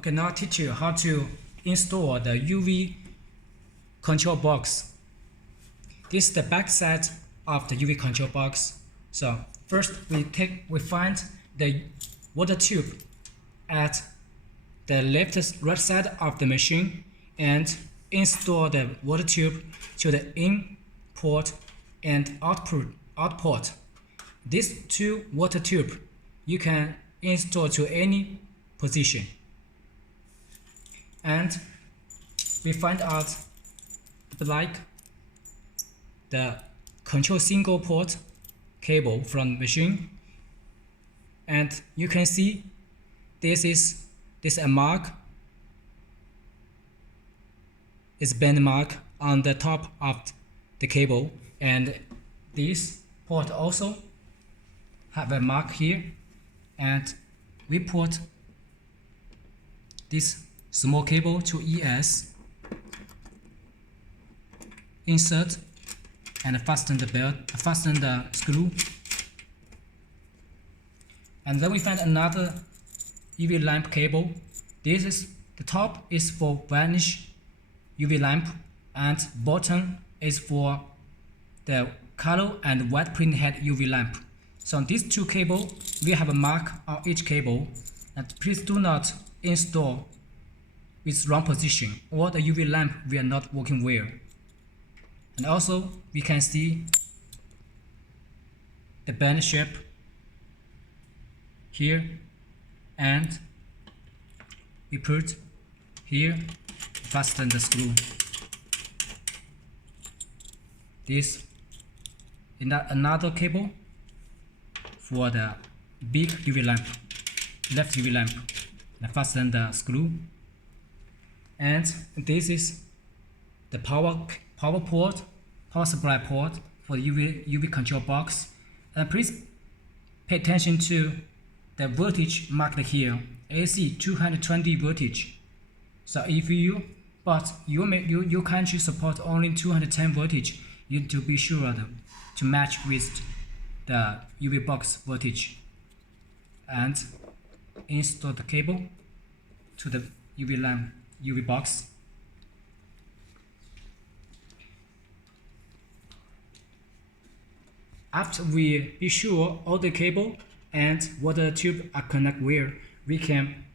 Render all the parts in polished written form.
Okay, now I'll teach you how to install the UV control box. This is the back side of the UV control box. So first we find the water tube at the right side of the machine and install the water tube to the in port and out port. These two water tube you can install to any position. And we find out like the control single port cable from the machine, and you can see this a mark, is bend mark on the top of the cable, and this port also have a mark here, and we put this small cable to ES, insert and fasten the screw, and then we find another UV lamp cable. This is the top is for vanish UV lamp, and bottom is for the color and white print head UV lamp. So on these two cables, we have a mark on each cable, and please do not install with wrong position, or the UV lamp will not working well. And also we can see the bend shape here, and we put here, fasten the screw. This is another cable for the big UV lamp, left UV lamp, and fasten the screw. And this is the power supply port for the UV control box. And please pay attention to the voltage marked here, AC 220 voltage. So if you country support only 210 voltage, you need to be sure to match with the UV box voltage, and install the cable to the UV box. After we be sure all the cable and water tube are connected well, we can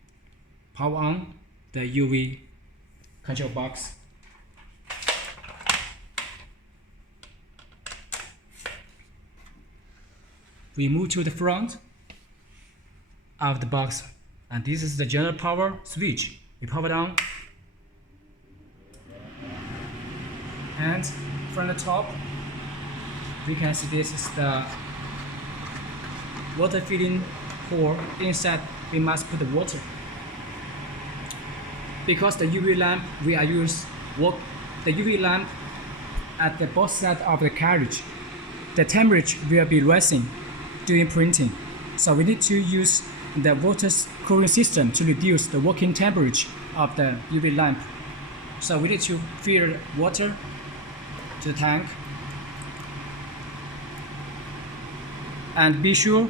power on the UV control box. We move to the front of the box, and this is the general power switch. We power down, and from the top we can see this is the water filling hole. Inside we must put the water, because the UV lamp we are the UV lamp at the both sides of the carriage, the temperature will be rising during printing, so we need to use the water cooling system to reduce the working temperature of the UV lamp. So we need to fill water to the tank, and be sure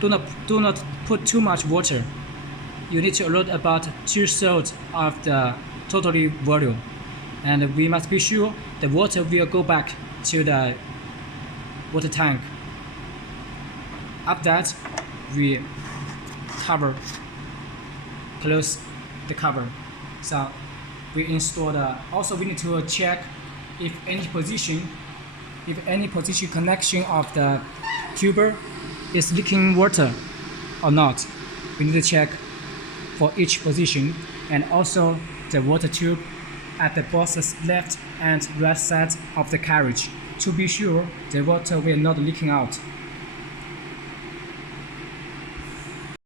do not put too much water. You need to load about 2/3 of the total volume, and we must be sure the water will go back to the water tank. After that, we close the cover. So we install also we need to check if any position connection of the tuber is leaking water or not. We need to check for each position, and also the water tube at the both left and right side of the carriage, to be sure the water will not leaking out.